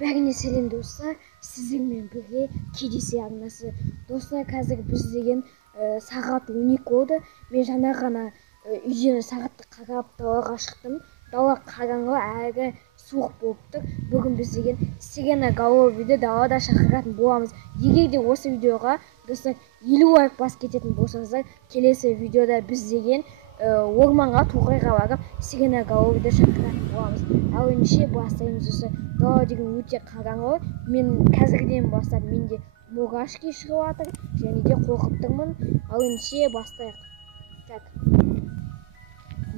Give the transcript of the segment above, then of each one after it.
Бәріне сәлем достар, сіздермен бірге KDC арнасы. Достар, қазір біз деген сағат 12 болды. Мен жаңа ғана үйден сағатты қарап далаға шықтым. Дала қараңғы әрі суық болып тұр. Бүгін біз деген Сирена Головиді далада шақыратын боламыз. Егер де осы видеоға достар 50 лайк бас кететін болсаңыздар, келесі видеода біз деген орманға тоғайға барып Сирена Головиді шақыратын боламыз. Ал ендеше бастаймыз достар. Дала деген өте қараңғы. Мен қазірден бастап менде мурашки шығып жатыр, және де қорқып тұрмын. Ал ендеше бастайық. Так.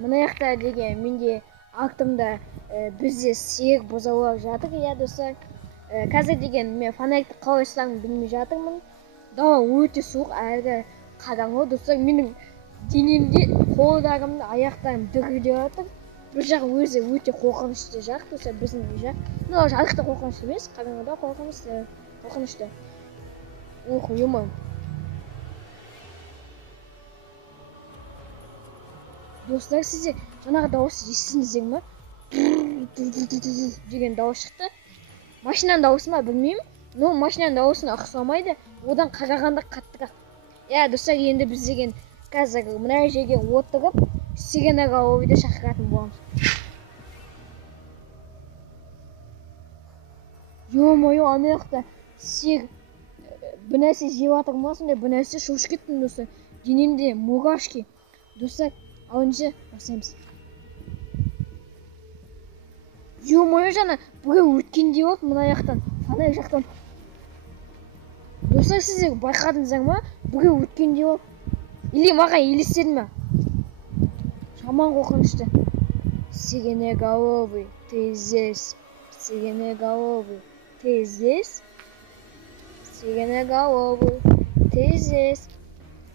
Мына жақта деген менде артымда бізде сиыр бұзаулап жатыр, иә достар. Қазір деген мен фонарикті қалай ұстарымды білмей жатырмын. Дала өте суық әрі қараңғы достар. Менің денемде қолдарымды, аяқтарым дүрілдеп жатыр. Бұл жақ өзі өте қорқынышты жақ достар, біздің жақ. Но жарықта қорқынышты емес, қараңғыда қорқынышты. Ох, ема. Достар, сізде жаңағы дауыс естідіңіздер ме? Деген дауыс шықты. Машинаның дауысы ма білмеймін, но машинаның дауысына ұқсамайды. Одан қарағанда қаттырақ. Я достар, енді біз деген қазір мына жерге отырып Сирена Головиді шақыратын боламыз. Ё-моё, ана жақта сиыр бір нәрсе жеп жатыр ма, сондай бір нәрсе шошып кеттім достар. Денемде мурашки. Достар, ал ендеше бастаймыз. Ё-моё, жаңа біреу өткендей болды мына жақтан, фонарик жақтан. Достар, сіздер байқадыңыздар ма? Біреу өткендей болды. Или маған елестеді ме? Жаман қорқынышты. Сирена Голови, ты здесь. Сирена Голови, ты здесь. Сирена Голови, ты здесь.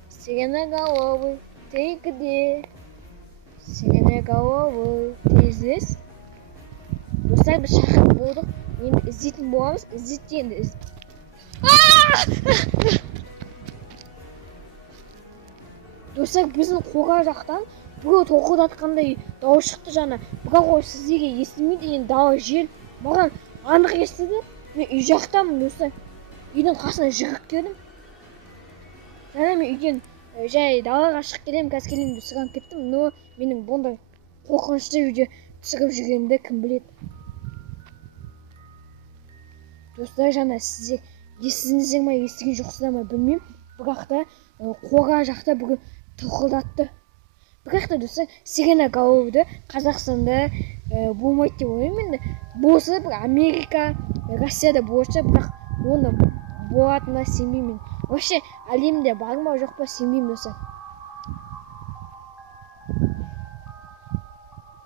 Сирена Голови, ты где? Сирена Голови, ты здесь. Достар, біз шақырып болдық. Енді іздейтін боламыз. Іздейді енді. Достар, біздің қора жақтан біреу тоқылдатқандай дауыс шықты жаңа. Бірақ сіздерге естілмейді, енді дауыс жел. Маған анық естіді. Мен үй жақтамын достар. Үйдің қасына жүгіріп келдім. Жаңа мен үйден жай далаға шығып келемін, қазір келемін деп сырғанап кеттім, но менің бұндай қорқынышты үйде түсіріп жүргенімді кім біледі. Достар, жаңа сіздер естідіңіздер ме, естіген жоқсыздар ма білмеймін. Бірақ та қора жақта біреу тоқылдатты. Бірақ та достар, Сирена Головиді Қазақстанда болмайды деп ойлаймын енді. Болса бір Америка, Россияда болса, бірақ оны болатынына сенбеймін. Вообще әлемде бар ма жоқ па сенбеймін достар.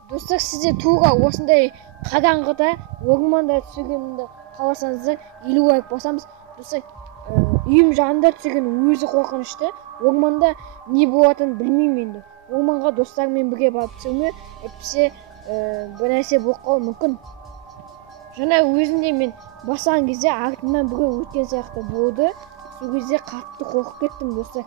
Достар, сіздер тура осындай қараңғыда орманда түсіргенімді қаласаңыздар 50 лайк басамыз. Достар, үйім жанында түсірген өзі қорқынышты. Орманда не болатынын білмеймін енді. Орманға достармен бірге барып түсірме, әйтпесе бір нәрсе болып қалуы мүмкін. Жаңа өзінде мен басқан кезде артымнан біреу өткен сияқты болды. Сол кезде қатты қорқып кеттім достар.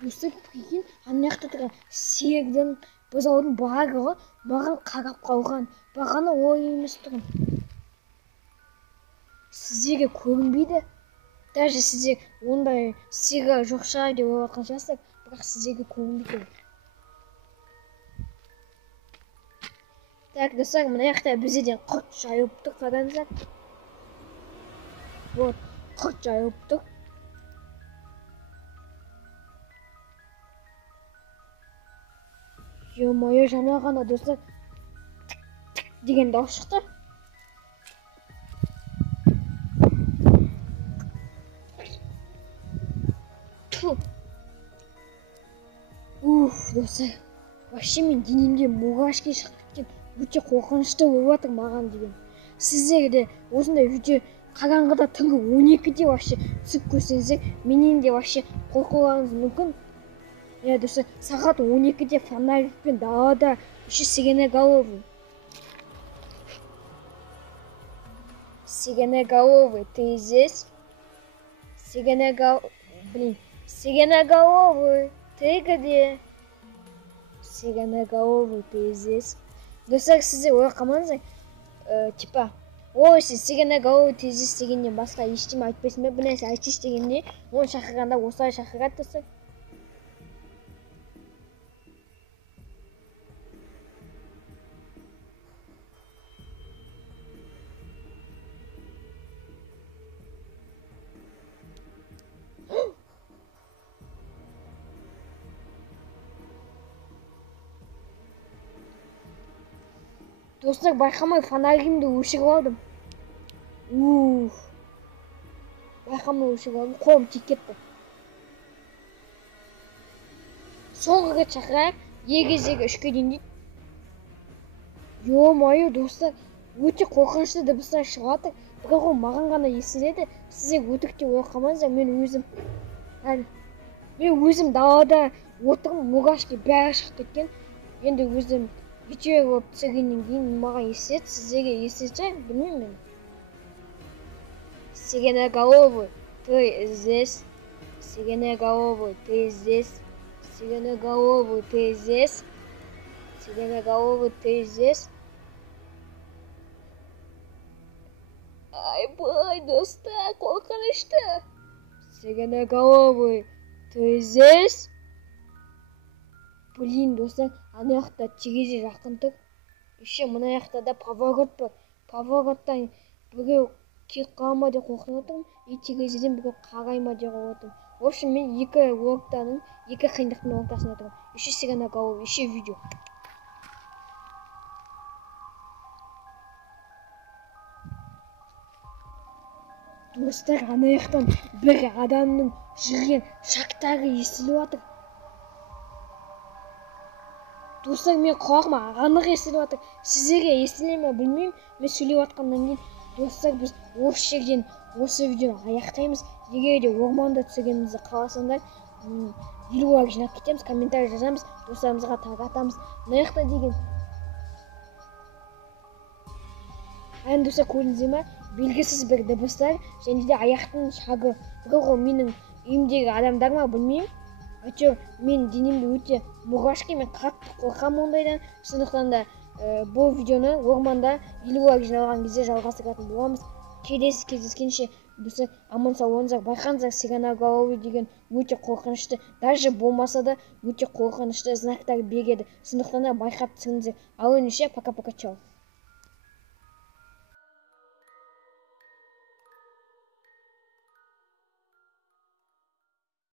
Достар, прикинь, ана жақта тұрған сиырдың бұзаудың барлығы маған қарап қалған. Бағана ой емес тұғын. Сіздерге көрінбейді. Даже сіздер ондай сиыры жоқ шығар деп ойлатқан шығарсыздар, бірақ сіздерге көрінбейді. Так, достар, мына жақта бізден құрт жайылып тұр, қараңыздар. Вот, құрт жайылып тұр. Ё-моё, жаңа ғана достар деген дауыс шықты. Уф, достар, вообще мен денемде мурашки шығып кеткен. Өте қорқынышты болып жатыр маған деген. Сіздер де осындай үйде қараңғыда түнгі 12-де вообще түсіп көрсеңіздер, менен де вообще қорқуларыңыз мүмкін. достар, сағат 12-де фонарикпен далада еще сиреноголовый. Сиреноголовый, ты здесь? Сиреноголовый, ты где? Сиреноголовый, ты здесь? Достар, сіздер ойламаңыздар, типа, ой, сіз сиреноголовый ты здесь дегеннен басқа ештеңе айтпайсың ба? Бір нәрсе айтшы дегенде, оны шақырғанда осылай шақырады достар. Достар, байқамай фонаригімді өшіріп алдым. Байқамай өшіріп алдым, қолым тиіп кетті. Соңғы рет шақырайық, егіздегі 3-ке дейін дейді. Ё-моё, достар, өте қорқынышты дыбыстар шығады. Бірақ ол маған ғана естіледі. Сіздер өтірікте ойламаңыздар, мен өзім далада отырмын, мурашки бәрі шығып кеткен. Енді өзім видео болып түсіргеннен кейін маған естіледі, сіздерге естілсе, білмеймін мен. Сиреноголовый, ты здесь? Сиреноголовый, ты здесь? Сиреноголовый, ты здесь? Сиреноголовый, ты здесь? Ай, достар, қорқынышты. Сиреноголовый, ты здесь? Блин, достар, ана жақта терезе жақын тұр. Еще мына жақта да поворот бар. Повороттан біреу кетіп қала ма деп қорқып отырмын, и терезеден біреу қарай ма деп отырмын. В общем, мен екі қиындықтың ортасында тұрмын. Еще сиреноголовый, еще видео. Достар, ана жақтан бір адамның жүрген шақтары естіліп жатыр. Достар, мен құлағыма анық естіліп жатыр. Сіздерге естіле ме білмеймін. Мен сөйлеп жатқаннан кейін, достар, біз осы жерден осы видеоны аяқтаймыз. Егер де орманда түсіргенімізді қаласаңдар, видеолар жинап кетеміз, комментарий жазамыз, достарымызға таратамыз. Мына жақта деген. Ән достар, көрдіңіздер ме? Белгісіз бір дыбыстар, және де аяқтың шағы. Бірақ ол менің үйімдегі адамдар ма білмеймін. Әйтеуір, мен денемде өте мурашки, мен қатты қорқамын ондайдан. Сондықтан да бұл видеоны орманда видеолар жиналған кезде жалғастыратын боламыз. Келесі кездескенше достар, аман сау болыңыздар. Байқаңыздар, сиреноголовый деген өте қорқынышты, даже болмаса да өте қорқынышты знактар береді. Сондықтан да байқап түсіріңіздер. Ал ендеше, пока-пока, чао.